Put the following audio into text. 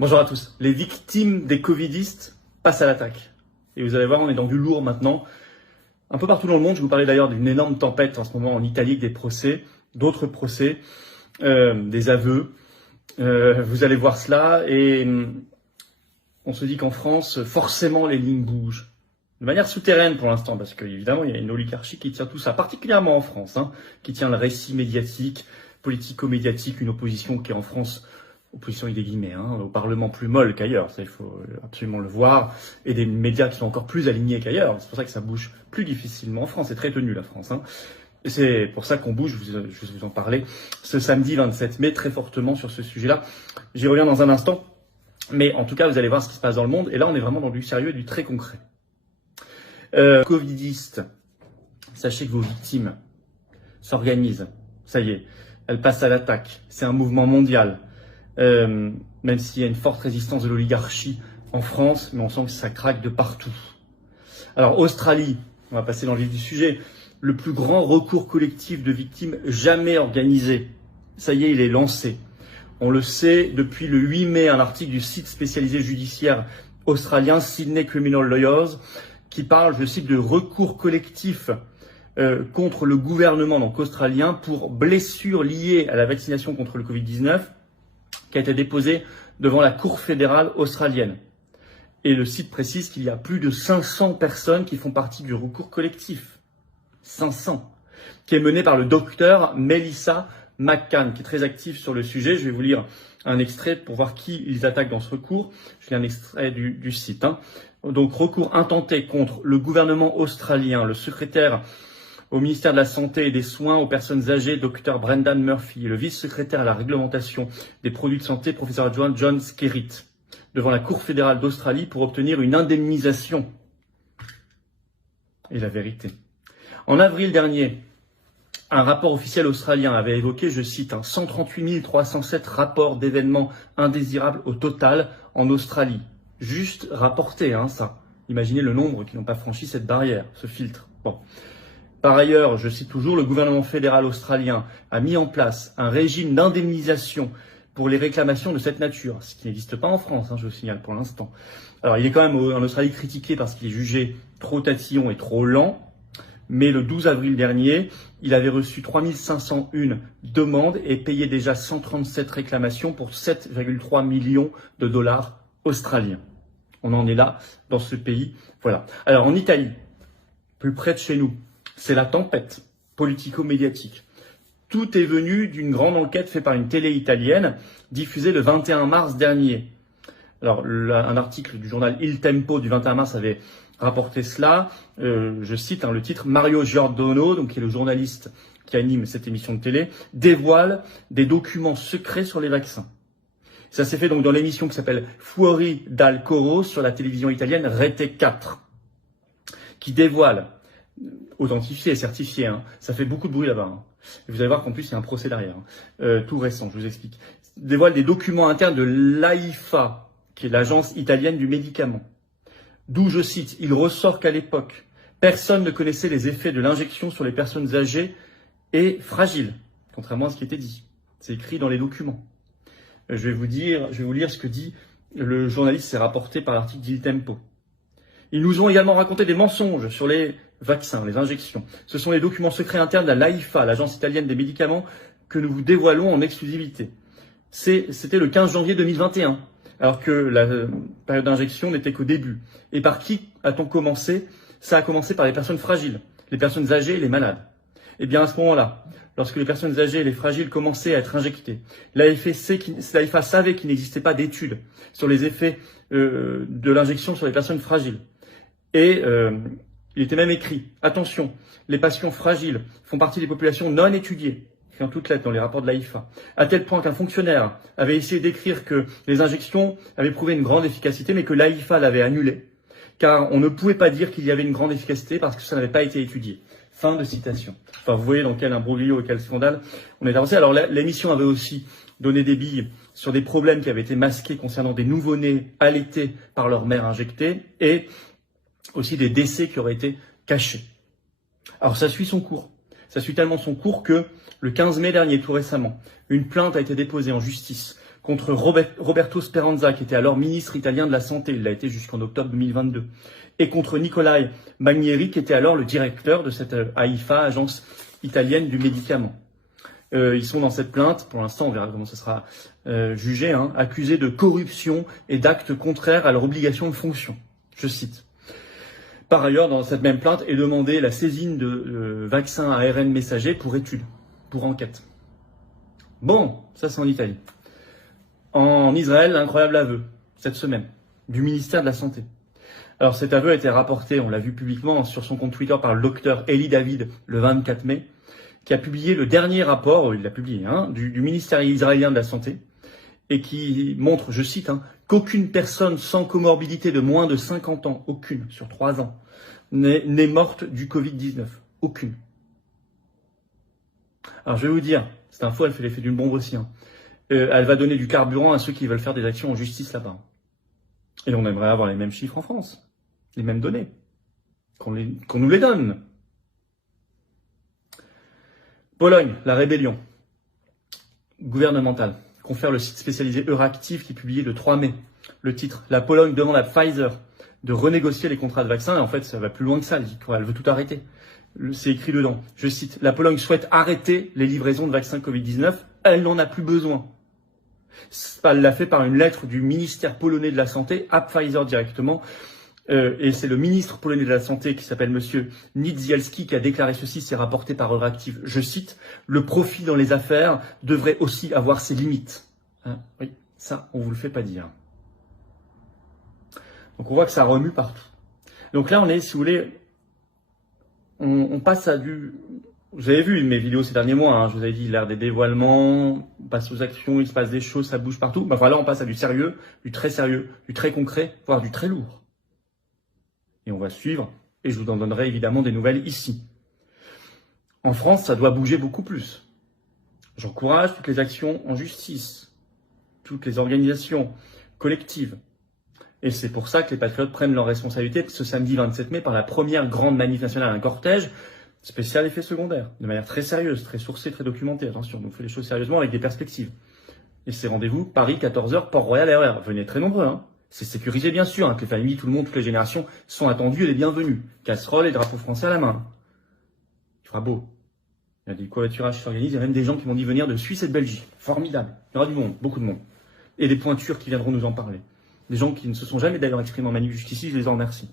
Bonjour à tous. Les victimes des covidistes passent à l'attaque. Et vous allez voir, on est dans du lourd maintenant. Un peu partout dans le monde, je vous parlais d'ailleurs d'une énorme tempête en ce moment en Italie, des procès, d'autres procès, des aveux. Vous allez voir cela et on se dit qu'en France, forcément les lignes bougent. De manière souterraine pour l'instant, parce qu'évidemment, il y a une oligarchie qui tient tout ça, particulièrement en France, qui tient le récit médiatique, politico-médiatique, une opposition qui est en France, opposition avec des guillemets, au Parlement plus molle qu'ailleurs, ça il faut absolument le voir, et des médias qui sont encore plus alignés qu'ailleurs, c'est pour ça que ça bouge plus difficilement en France, c'est très tenu la France. Et c'est pour ça qu'on bouge, je vais vous en parler, ce samedi 27 mai, très fortement sur ce sujet-là. J'y reviens dans un instant, mais en tout cas, vous allez voir ce qui se passe dans le monde, et là on est vraiment dans du sérieux et du très concret. Covidistes, sachez que vos victimes s'organisent, ça y est, elles passent à l'attaque, c'est un mouvement mondial. Même s'il y a une forte résistance de l'oligarchie en France, mais on sent que ça craque de partout. Alors, Australie, on va passer dans le vif du sujet, le plus grand recours collectif de victimes jamais organisé. Ça y est, il est lancé. On le sait, depuis le 8 mai, un article du site spécialisé judiciaire australien Sydney Criminal Lawyers, qui parle, je cite, de recours collectif contre le gouvernement donc australien pour blessures liées à la vaccination contre le Covid-19, qui a été déposé devant la Cour fédérale australienne. Et le site précise qu'il y a plus de 500 personnes qui font partie du recours collectif. 500. Qui est mené par le docteur Melissa McCann, qui est très actif sur le sujet. Je vais vous lire un extrait pour voir qui ils attaquent dans ce recours. Je lis un extrait du site. Donc, recours intenté contre le gouvernement australien, le secrétaire au ministère de la Santé et des Soins aux personnes âgées, Dr Brendan Murphy, et le vice-secrétaire à la réglementation des produits de santé, professeur adjoint John Skerritt, devant la Cour fédérale d'Australie pour obtenir une indemnisation. Et la vérité. En avril dernier, un rapport officiel australien avait évoqué, je cite, 138 307 rapports d'événements indésirables au total en Australie. Juste rapporté, ça. Imaginez le nombre qui n'ont pas franchi cette barrière, ce filtre. Bon. Par ailleurs, je cite toujours, le gouvernement fédéral australien a mis en place un régime d'indemnisation pour les réclamations de cette nature, ce qui n'existe pas en France, je vous signale pour l'instant. Alors, il est quand même en Australie critiqué parce qu'il est jugé trop tatillon et trop lent, mais le 12 avril dernier, il avait reçu 3501 demandes et payé déjà 137 réclamations pour 7,3 millions de dollars australiens. On en est là dans ce pays. Voilà. Alors, en Italie, plus près de chez nous, c'est la tempête politico-médiatique. Tout est venu d'une grande enquête faite par une télé italienne, diffusée le 21 mars dernier. Alors, un article du journal Il Tempo du 21 mars avait rapporté cela. Je cite le titre, Mario Giordano, donc qui est le journaliste qui anime cette émission de télé, dévoile des documents secrets sur les vaccins. Ça s'est fait donc dans l'émission qui s'appelle Fuori dal Coro sur la télévision italienne Rete 4, qui dévoile, authentifié et certifié, ça fait beaucoup de bruit là-bas. Et vous allez voir qu'en plus il y a un procès derrière, tout récent, je vous explique. Dévoile des documents internes de l'AIFA, qui est l'agence italienne du médicament. D'où, je cite, il ressort qu'à l'époque, personne ne connaissait les effets de l'injection sur les personnes âgées et fragiles, contrairement à ce qui était dit. C'est écrit dans les documents. Je vais vous lire ce que dit le journaliste, c'est rapporté par l'article d'Il Tempo. Ils nous ont également raconté des mensonges sur les vaccins, les injections. Ce sont les documents secrets internes de l'AIFA, l'agence italienne des médicaments, que nous vous dévoilons en exclusivité. C'était le 15 janvier 2021, alors que la période d'injection n'était qu'au début. Et par qui a-t-on commencé? Ça a commencé par les personnes fragiles, les personnes âgées et les malades. Et bien à ce moment-là, lorsque les personnes âgées et les fragiles commençaient à être injectées, l'AIFA savait qu'il n'existait pas d'études sur les effets de l'injection sur les personnes fragiles. Et il était même écrit, attention, les patients fragiles font partie des populations non étudiées, écrit en toutes lettres dans les rapports de l'AIFA, à tel point qu'un fonctionnaire avait essayé d'écrire que les injections avaient prouvé une grande efficacité, mais que l'AIFA l'avait annulé, car on ne pouvait pas dire qu'il y avait une grande efficacité parce que ça n'avait pas été étudié. Fin de citation. Enfin, vous voyez dans quel imbroglio et quel scandale on est avancé. Alors, l'émission avait aussi donné des billes sur des problèmes qui avaient été masqués concernant des nouveau-nés allaités par leur mère injectée et aussi des décès qui auraient été cachés. Alors, ça suit son cours. Ça suit tellement son cours que le 15 mai dernier, tout récemment, une plainte a été déposée en justice contre Roberto Speranza, qui était alors ministre italien de la Santé, il l'a été jusqu'en octobre 2022, et contre Nicolai Magnieri, qui était alors le directeur de cette AIFA, Agence italienne du médicament. Ils sont dans cette plainte, pour l'instant on verra comment ça sera jugé, accusés de corruption et d'actes contraires à leur obligation de fonction. Je cite. Par ailleurs, dans cette même plainte est demandé la saisine de vaccins ARN messager pour étude, pour enquête. Bon, ça c'est en Italie. En Israël, l'incroyable aveu, cette semaine, du ministère de la Santé. Alors cet aveu a été rapporté, on l'a vu publiquement sur son compte Twitter par le docteur Eli David le 24 mai, qui a publié le dernier rapport, il l'a publié, du ministère israélien de la Santé, et qui montre, je cite, qu'aucune personne sans comorbidité de moins de 50 ans, aucune, sur 3 ans, n'est morte du Covid-19. Aucune. Alors je vais vous dire, cette info, elle fait l'effet d'une bombe aussi. Elle va donner du carburant à ceux qui veulent faire des actions en justice là-bas. Et on aimerait avoir les mêmes chiffres en France, les mêmes données, qu'on nous les donne. Pologne, la rébellion gouvernementale, confère le site spécialisé Euractiv qui publiait le 3 mai le titre « La Pologne demande à Pfizer de renégocier les contrats de vaccins ». Et en fait, ça va plus loin que ça, elle veut tout arrêter. C'est écrit dedans, je cite « La Pologne souhaite arrêter les livraisons de vaccins Covid-19, elle n'en a plus besoin ». Elle l'a fait par une lettre du ministère polonais de la Santé à Pfizer directement. Et c'est le ministre polonais de la Santé qui s'appelle monsieur Niedzielski qui a déclaré ceci, c'est rapporté par Euractiv. Je cite, le profit dans les affaires devrait aussi avoir ses limites. Oui, ça, on vous le fait pas dire. Donc on voit que ça remue partout. Donc là, on est, si vous voulez, on passe à du... Vous avez vu mes vidéos ces derniers mois, je vous avais dit l'ère des dévoilements, on passe aux actions, il se passe des choses, ça bouge partout. Voilà, on passe à du sérieux, du très concret, voire du très lourd. Et on va suivre, et je vous en donnerai évidemment des nouvelles ici. En France, ça doit bouger beaucoup plus. J'encourage toutes les actions en justice, toutes les organisations collectives. Et c'est pour ça que les patriotes prennent leurs responsabilités ce samedi 27 mai par la première grande manif nationale, un cortège spécial effet secondaire, de manière très sérieuse, très sourcée, très documentée. Attention, on fait les choses sérieusement avec des perspectives. Et c'est rendez-vous Paris, 14h, Port-Royal, RER. Venez très nombreux, C'est sécurisé bien sûr, que les familles, tout le monde, toutes les générations sont attendues et les bienvenues. Casseroles et drapeaux français à la main. Il fera beau. Il y a des covoiturages qui s'organisent, il y a même des gens qui m'ont dit venir de Suisse et de Belgique. Formidable. Il y aura du monde, beaucoup de monde. Et des pointures qui viendront nous en parler. Des gens qui ne se sont jamais d'ailleurs exprimés en manif jusqu'ici, je les en remercie.